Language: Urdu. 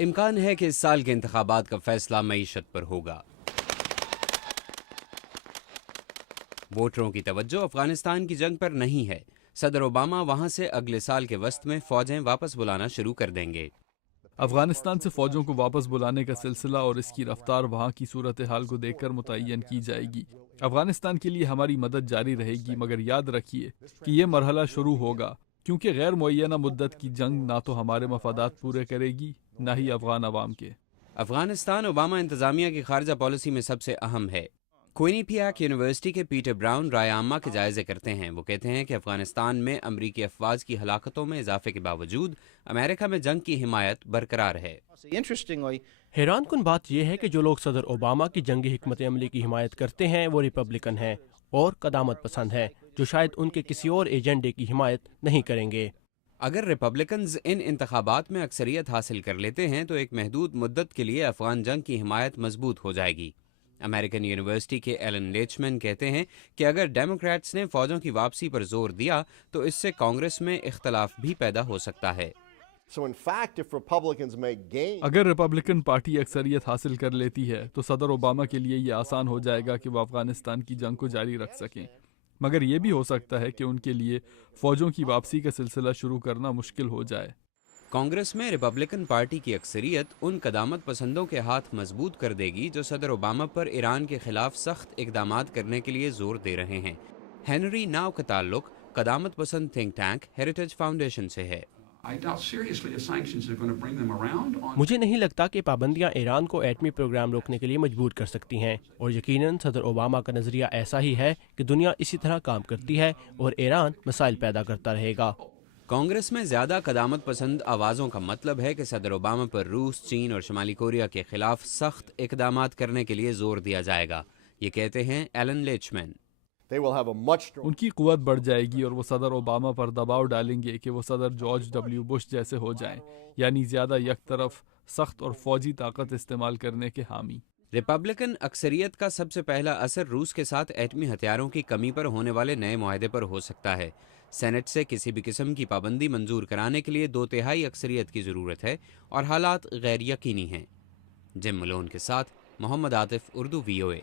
امکان ہے کہ اس سال کے انتخابات کا فیصلہ معیشت پر ہوگا۔ ووٹروں کی توجہ افغانستان کی جنگ پر نہیں ہے۔ صدر اوباما وہاں سے اگلے سال کے وسط میں فوجیں واپس بلانا شروع کر دیں گے۔ افغانستان سے فوجوں کو واپس بلانے کا سلسلہ اور اس کی رفتار وہاں کی صورتحال کو دیکھ کر متعین کی جائے گی۔ افغانستان کے لیے ہماری مدد جاری رہے گی، مگر یاد رکھیے کہ یہ مرحلہ شروع ہوگا، کیونکہ غیر معینہ مدت کی جنگ نہ تو ہمارے مفادات پورے کرے گی نہ ہی افغان عوام کے۔ افغانستان اوباما انتظامیہ کی خارجہ پالیسی میں سب سے اہم ہے۔ کوئنیپیاک یونیورسٹی کے پیٹر براؤن رائے عامہ کے جائزے کرتے ہیں۔ وہ کہتے ہیں کہ افغانستان میں امریکی افواج کی ہلاکتوں میں اضافے کے باوجود امریکہ میں جنگ کی حمایت برقرار ہے۔ حیران کن بات یہ ہے کہ جو لوگ صدر اوباما کی جنگی حکمت عملی کی حمایت کرتے ہیں وہ ریپبلکن ہیں اور قدامت پسند ہیں، جو شاید ان کے کسی اور ایجنڈے کی حمایت نہیں کریں گے۔ اگر ریپبلکنز ان انتخابات میں اکثریت حاصل کر لیتے ہیں تو ایک محدود مدت کے لیے افغان جنگ کی حمایت مضبوط ہو جائے گی۔ امریکن یونیورسٹی کے ایلن لیچمن کہتے ہیں کہ اگر ڈیموکریٹس نے فوجوں کی واپسی پر زور دیا تو اس سے کانگریس میں اختلاف بھی پیدا ہو سکتا ہے۔ اگر ریپبلکن پارٹی اکثریت حاصل کر لیتی ہے تو صدر اوباما کے لیے یہ آسان ہو جائے گا کہ وہ افغانستان کی جنگ کو جاری رکھ سکیں، مگر یہ بھی ہو سکتا ہے کہ ان کے لیے فوجوں کی واپسی کا سلسلہ شروع کرنا مشکل ہو جائے۔ کانگریس میں ریپبلکن پارٹی کی اکثریت ان قدامت پسندوں کے ہاتھ مضبوط کر دے گی جو صدر اوباما پر ایران کے خلاف سخت اقدامات کرنے کے لیے زور دے رہے ہیں۔ ہینری ناو کا تعلق قدامت پسند تھنک ٹینک ہیریٹیج فاؤنڈیشن سے ہے۔ مجھے نہیں لگتا کہ پابندیاں ایران کو ایٹمی پروگرام روکنے کے لیے مجبور کر سکتی ہیں، اور یقیناً صدر اوباما کا نظریہ ایسا ہی ہے کہ دنیا اسی طرح کام کرتی ہے اور ایران مسائل پیدا کرتا رہے گا۔ کانگریس میں زیادہ قدامت پسند آوازوں کا مطلب ہے کہ صدر اوباما پر روس، چین اور شمالی کوریا کے خلاف سخت اقدامات کرنے کے لیے زور دیا جائے گا، یہ کہتے ہیں ایلن لیچمن۔ ان کی قوت بڑھ جائے گی اور وہ صدر اوباما پر دباؤ ڈالیں گے کہ وہ صدر جارج ڈبلیو بش جیسے ہو جائیں، یعنی زیادہ یک طرف سخت اور فوجی طاقت استعمال کرنے کے حامی۔ ریپبلکن اکثریت کا سب سے پہلا اثر روس کے ساتھ ایٹمی ہتھیاروں کی کمی پر ہونے والے نئے معاہدے پر ہو سکتا ہے۔ سینٹ سے کسی بھی قسم کی پابندی منظور کرانے کے لیے 2/3 اکثریت کی ضرورت ہے اور حالات غیر یقینی ہیں۔ جم ملون کے ساتھ محمد عاطف، اردو VOA۔